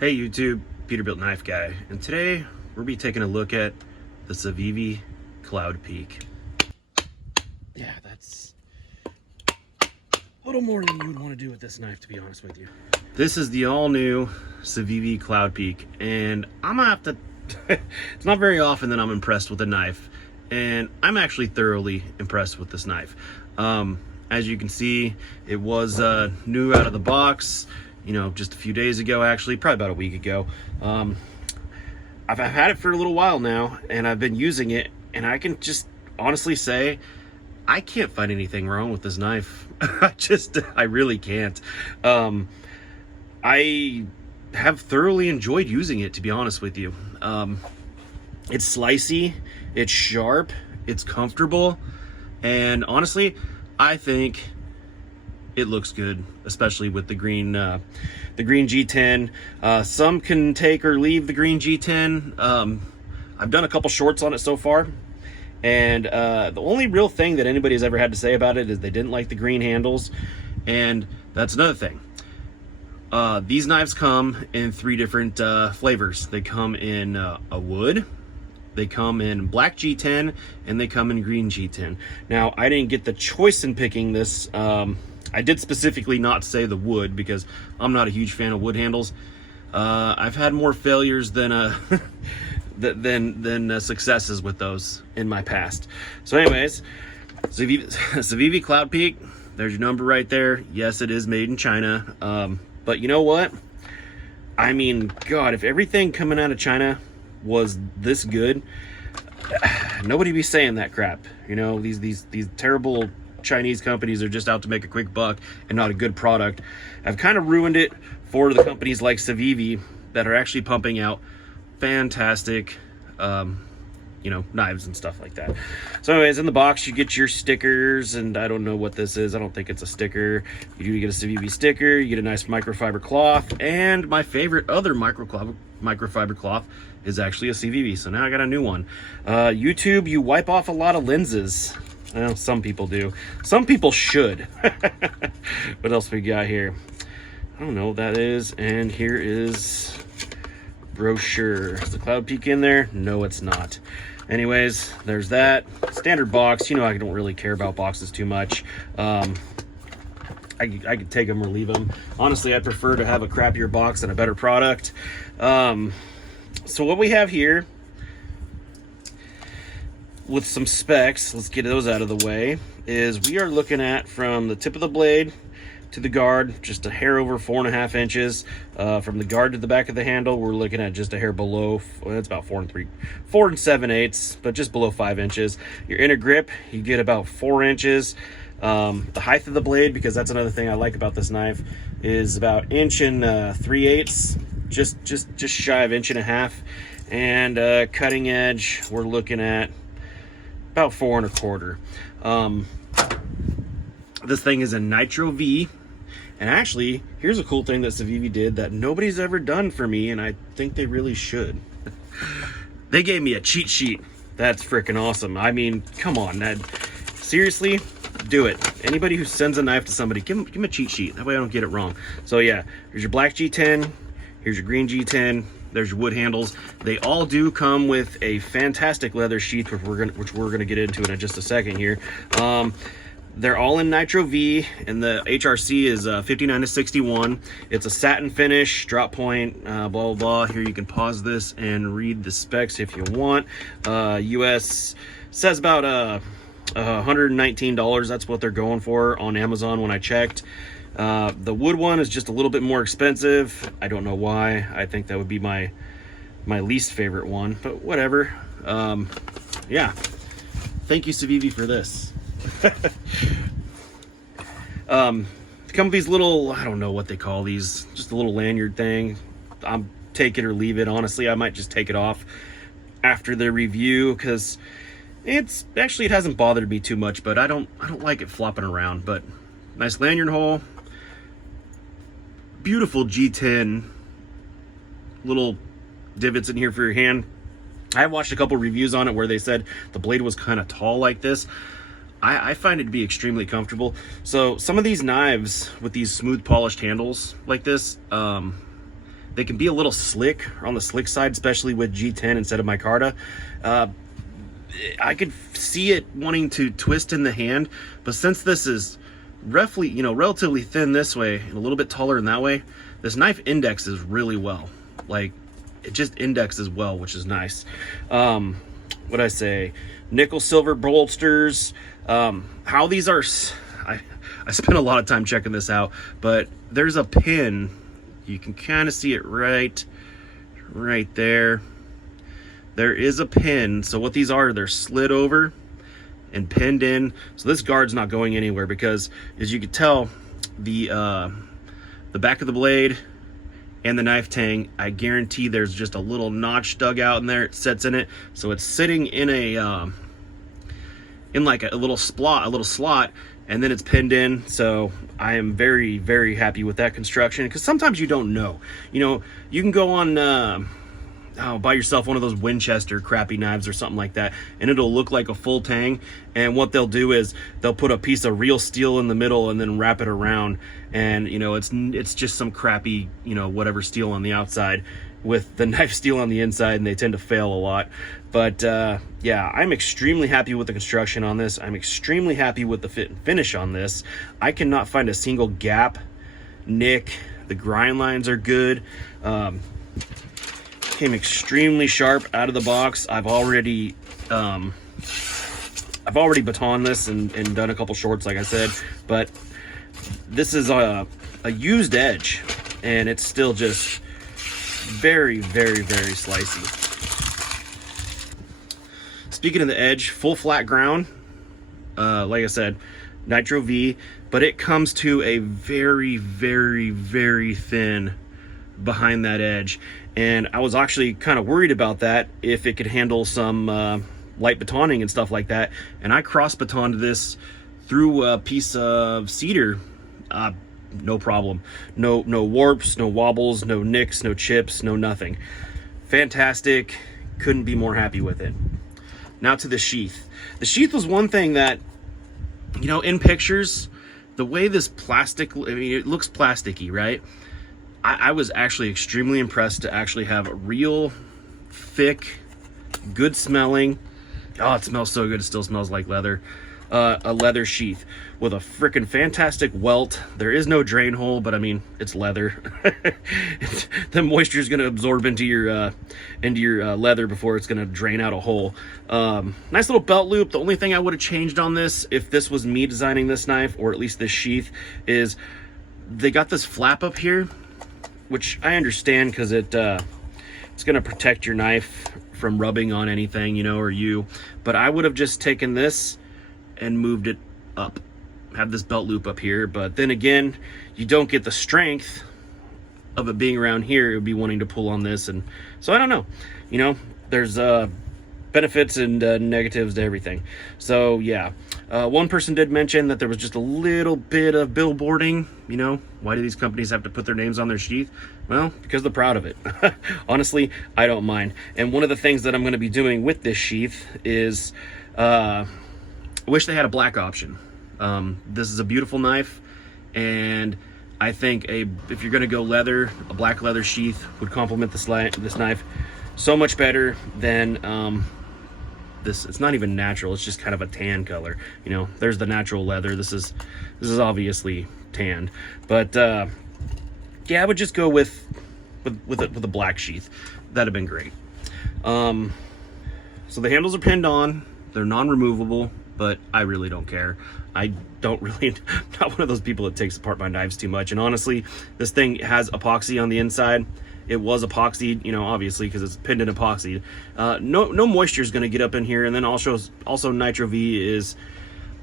Hey YouTube, Peterbilt Knife Guy, and today we'll be taking a look at the CIVIVI Cloud Peak. Yeah, that's a little more than you would want to do with this knife, to be honest with you. This is the all-new CIVIVI Cloud Peak, and I'm gonna have to it's not very often that I'm impressed with a knife, and I'm actually thoroughly impressed with this knife. As you can see, it was new out of the box, you know, just a few days ago, actually, probably about a week ago. I've had it for a little while now, and I've been using it, and I can just honestly say, I can't find anything wrong with this knife. I really can't. I have thoroughly enjoyed using it, to be honest with you. It's slicey, it's sharp, it's comfortable, and honestly, I think it looks good, especially with the green G10. Some can take or leave the green G10. I've done a couple shorts on it so far, and the only real thing that anybody's ever had to say about it is they didn't like the green handles, and that's another thing. These knives come in 3 different flavors. They come in a wood, they come in black G10, and they come in green G10. Now, I didn't get the choice in picking this. I did specifically not say the wood because I'm not a huge fan of wood handles. I've had more failures than successes with those in my past. So anyways, CIVIVI Cloud Peak, there's your number right there. Yes, it is made in China. But you know what? I mean, God, if everything coming out of China was this good, nobody be saying that crap. You know, these terrible Chinese companies are just out to make a quick buck and not a good product. I've kind of ruined it for the companies like CIVIVI that are actually pumping out fantastic you know, knives and stuff like that. So anyways, in the box you get your stickers, and I don't know what this is. I don't think it's a sticker. You do get a CIVIVI sticker, you get a nice microfiber cloth, and my favorite other microfiber cloth is actually a CIVIVI, so now I got a new one. YouTube, you wipe off a lot of lenses. Well, some people do. Some people should. What else we got here? I don't know what that is. And here is brochure. Is the Cloud Peak in there? No, it's not. Anyways, there's that. Standard box. You know, I don't really care about boxes too much. I could take them or leave them. Honestly, I'd prefer to have a crappier box and a better product. So what we have here, with some specs, let's get those out of the way, is we are looking at from the tip of the blade to the guard, just a hair over 4.5 inches. From the guard to the back of the handle, we're looking at just a hair below, well, it's about 4 and 7/8, but just below 5 inches. Your inner grip, you get about 4 inches. The height of the blade, because that's another thing I like about this knife, is about 1 3/8 inches, just shy of 1.5 inches. And cutting edge, we're looking at about 4 1/4. This thing is a Nitro V, and actually, here's a cool thing that CIVIVI did that nobody's ever done for me, and I think they really should. They gave me a cheat sheet. That's freaking awesome. I mean, come on, seriously, do it. Anybody who sends a knife to somebody, give them a cheat sheet. That way I don't get it wrong. So yeah, here's your black G10, here's your green G10, there's your wood handles. They all do come with a fantastic leather sheath, which we're gonna get into in just a second here. They're all in Nitro V, and the HRC is 59 to 61. It's a satin finish, drop point, blah, blah, blah. Here you can pause this and read the specs if you want. US says about $119. That's what they're going for on Amazon when I checked. The wood one is just a little bit more expensive. I don't know why. I think that would be my least favorite one, but whatever. Yeah, thank you CIVIVI for this. Come with these little, I don't know what they call these, just a little lanyard thing. I'm take it or leave it. Honestly, I might just take it off after the review, because it hasn't bothered me too much, but I don't like it flopping around. But nice lanyard hole, beautiful G10 little divots in here for your hand. I watched a couple reviews on it where they said the blade was kind of tall like this. I find it to be extremely comfortable. So some of these knives with these smooth polished handles like this, they can be a little slick, or on the slick side, especially with G10 instead of micarta. I could see it wanting to twist in the hand, but since this is roughly, relatively thin this way and a little bit taller in that way, this knife indexes really well. Like, it just indexes well, which is nice. What I say, nickel silver bolsters. How these are, I spent a lot of time checking this out, but there's a pin. You can kind of see it right there. There is a pin. So what these are, they're slid over and pinned in. So this guard's not going anywhere because, as you can tell, the back of the blade and the knife tang, I guarantee there's just a little notch dug out in there. It sets in it, so it's sitting in a in like a little slot, and then it's pinned in. So I am very, very happy with that construction, because sometimes you don't know. You can go on buy yourself one of those Winchester crappy knives or something like that, and it'll look like a full tang, and what they'll do is they'll put a piece of real steel in the middle and then wrap it around, and it's just some crappy whatever steel on the outside with the knife steel on the inside, and they tend to fail a lot. But yeah, I'm extremely happy with the construction on this. I'm extremely happy with the fit and finish on this. I cannot find a single gap, nick. The grind lines are good. Came extremely sharp out of the box. I've already batoned this and done a couple shorts, like I said, but this is a used edge, and it's still just very, very, very slicey. Speaking of the edge, full flat ground, like I said, Nitro V, but it comes to a very, very, very thin behind that edge, and I was actually kind of worried about that, if it could handle some light batoning and stuff like that. And I cross batoned this through a piece of cedar, no problem, no warps, no wobbles, no nicks, no chips, no nothing. Fantastic. Couldn't be more happy with it. Now to the sheath. The sheath was one thing that, in pictures, the way this plastic, it looks plasticky, right? I was actually extremely impressed to actually have a real thick, good smelling, oh, it smells so good, it still smells like leather, a leather sheath with a freaking fantastic welt. There is no drain hole, but I mean, it's leather. The moisture is going to absorb into your leather before it's going to drain out a hole. Nice little belt loop. The only thing I would have changed on this, if this was me designing this knife, or at least this sheath, is they got this flap up here, which I understand, because it's going to protect your knife from rubbing on anything, or you. But I would have just taken this and moved it up, have this belt loop up here. But then again, you don't get the strength of it being around here. It would be wanting to pull on this, and so I don't know. There's benefits and negatives to everything. So yeah, one person did mention that there was just a little bit of billboarding. Why do these companies have to put their names on their sheath? Well, because they're proud of it. Honestly, I don't mind. And one of the things that I'm going to be doing with this sheath is, I wish they had a black option. This is a beautiful knife, and I think if you're going to go leather, a black leather sheath would complement this knife so much better than this. It's not even natural, it's just kind of a tan color. There's the natural leather. This is obviously tanned, but yeah, I would just go with a black sheath. That'd have been great. So the handles are pinned on, they're non-removable, but I really don't care. I don't really, not one of those people that takes apart my knives too much. And honestly, this thing has epoxy on the inside. It was epoxied, obviously, because it's pinned in epoxy. No moisture is going to get up in here. And then also Nitro V is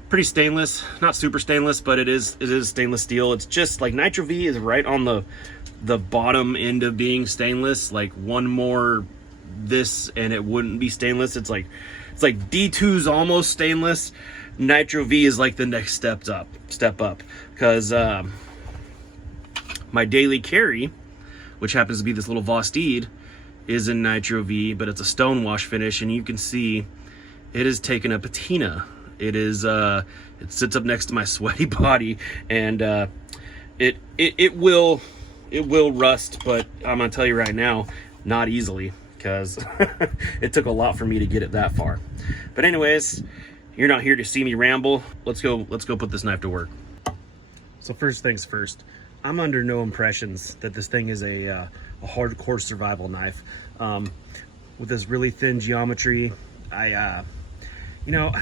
pretty stainless, not super stainless, but it is stainless steel. It's just like Nitro V is right on the bottom end of being stainless. Like one more this and it wouldn't be stainless. It's like D2's almost stainless. Nitro V is like the next step up, because my daily carry, which happens to be this little Vosteed, is in Nitro V, but it's a stone wash finish, and you can see it has taken a patina. It sits up next to my sweaty body, and it it will rust, but I'm gonna tell you right now, not easily, because it took a lot for me to get it that far. But anyways, you're not here to see me ramble. Let's go put this knife to work. So first things first, I'm under no impressions that this thing is a hardcore survival knife. With this really thin geometry, you know,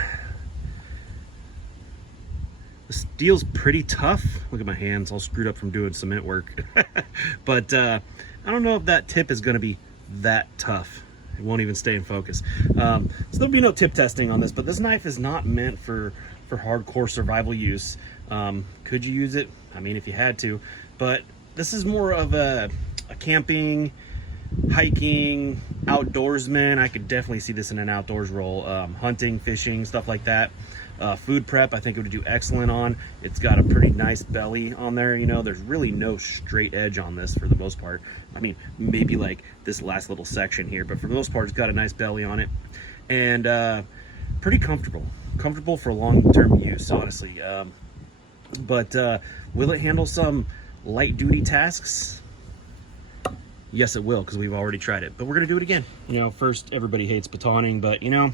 the steel's pretty tough. Look at my hands, all screwed up from doing cement work. But I don't know if that tip is going to be that tough. It won't even stay in focus. So there'll be no tip testing on this, but this knife is not meant for hardcore survival use. Could you use it? I mean, if you had to, but this is more of a camping, hiking, outdoorsman. I could definitely see this in an outdoors role. Hunting, fishing, stuff like that. Food prep, I think it would do excellent on. It's got a pretty nice belly on there. You know, there's really no straight edge on this for the most part. I mean, maybe like this last little section here, but for the most part, it's got a nice belly on it, and pretty comfortable for long-term use, honestly. But will it handle some light duty tasks? Yes, it will, because we've already tried it, but we're gonna do it again. You know, first, everybody hates batoning, but you know,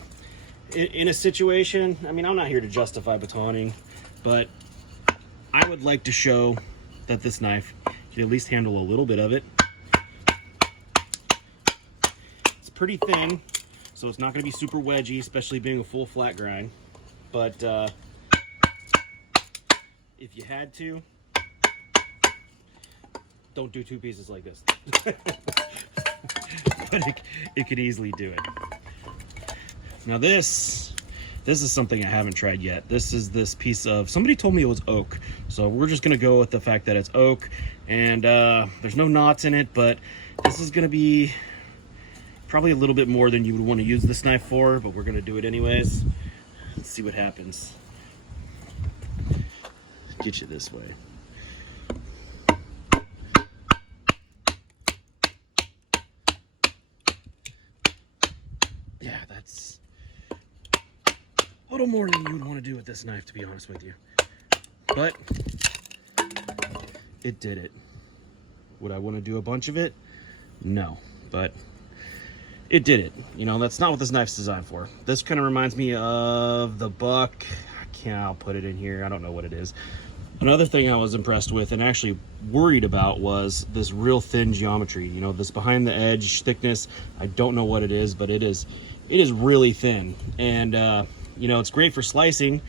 in a situation, I mean, I'm not here to justify batoning, but I would like to show that this knife can at least handle a little bit of it. It's pretty thin, so it's not gonna be super wedgy, especially being a full flat grind, but if you had to, don't do two pieces like this. But it could easily do it. Now this is something I haven't tried yet. This is this piece of, somebody told me it was oak, so we're just gonna go with the fact that it's oak, and there's no knots in it, but this is gonna be probably a little bit more than you would want to use this knife for, but we're gonna do it anyways. Let's see what happens. Get you this way. Yeah, that's a little more than you would want to do with this knife, to be honest with you. But it did it. Would I want to do a bunch of it? No, but it did it. You know, that's not what this knife's designed for. This kind of reminds me of the Buck. I'll put it in here. I don't know what it is. Another thing I was impressed with and actually worried about was this real thin geometry. You know, this behind the edge thickness, I don't know what it is, but it is really thin. And, you know, it's great for slicing,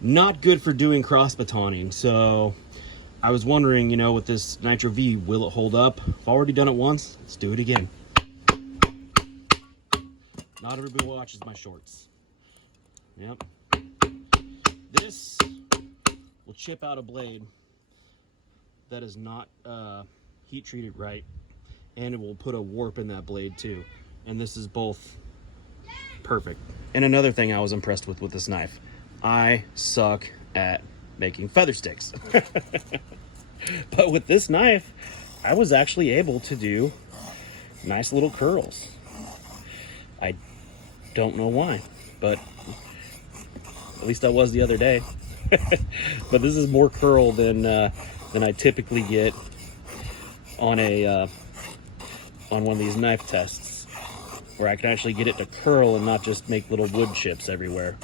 not good for doing cross batoning. So I was wondering, you know, with this Nitro V, will it hold up? I've already done it once. Let's do it again. Not everybody watches my shorts. Yep. This will chip out a blade that is not heat treated right, and it will put a warp in that blade too, and this is both perfect. And another thing I was impressed with this knife, I suck at making feather sticks. But with this knife I was actually able to do nice little curls. I don't know why, but at least I was the other day. But this is more curl than I typically get on a on one of these knife tests, where I can actually get it to curl and not just make little wood chips everywhere.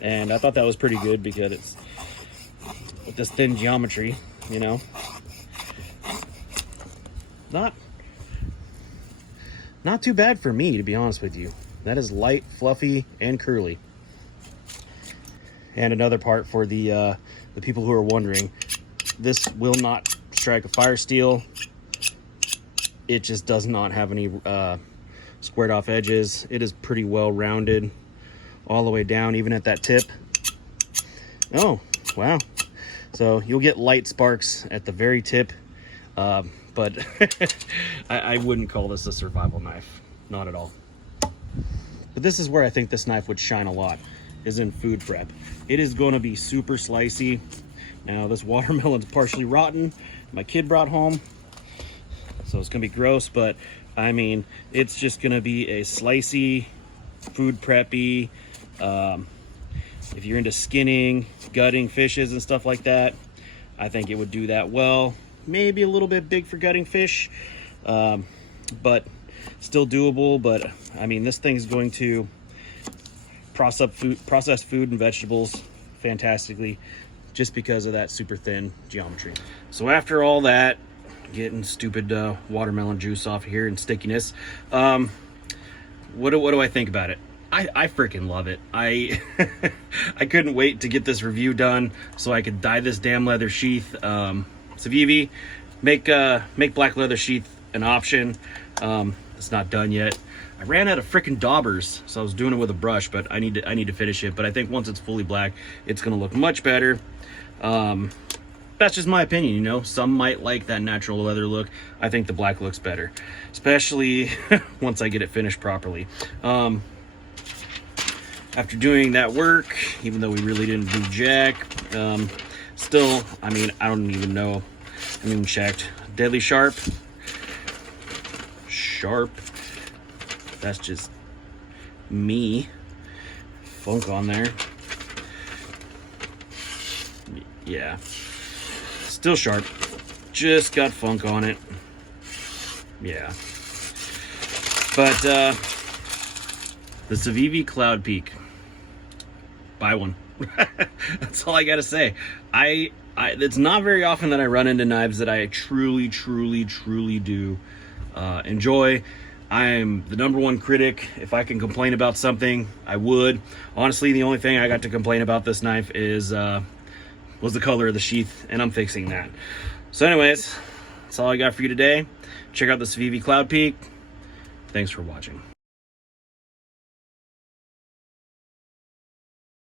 And I thought that was pretty good, because it's with this thin geometry, you know, not too bad for me, to be honest with you. That is light, fluffy, and curly. And another part for the people who are wondering, this will not strike a fire steel. It just does not have any squared off edges. It is pretty well rounded all the way down, even at that tip. Oh, wow. So you'll get light sparks at the very tip, but I wouldn't call this a survival knife, not at all. But this is where I think this knife would shine a lot, is in food prep. It is going to be super slicey. Now this watermelon's partially rotten, my kid brought home, so it's gonna be gross, but I mean, it's just gonna be a slicey, food preppy. If you're into skinning, gutting fishes and stuff like that, I think it would do that well. maybe a little bit big for gutting fish, but still doable. But I mean, this thing's going to process food and vegetables fantastically, just because of that super thin geometry. So after all that, getting stupid watermelon juice off here and stickiness, what do I think about it? I freaking love it. I couldn't wait to get this review done so I could dye this damn leather sheath. CIVIVI, make black leather sheath an option. It's not done yet. I ran out of freaking daubers, so I was doing it with a brush, but I need to finish it. But I think once it's fully black, it's gonna look much better. That's just my opinion, you know. Some might like that natural leather look. I think the black looks better, especially once I get it finished properly. After doing that work, even though we really didn't do jack, still, I mean, I don't even know. I haven't even checked. Deadly sharp. That's just me. Funk on there. Yeah. Still sharp. Just got funk on it. Yeah. But the CIVIVI Cloud Peak. Buy one. That's all I gotta say. It's not very often that I run into knives that I truly do enjoy. I'm the #1 critic. If I can complain about something, I would. Honestly, the only thing I got to complain about this knife was the color of the sheath, and I'm fixing that. So anyways, that's all I got for you today. Check out the CIVIVI Cloud Peak. Thanks for watching.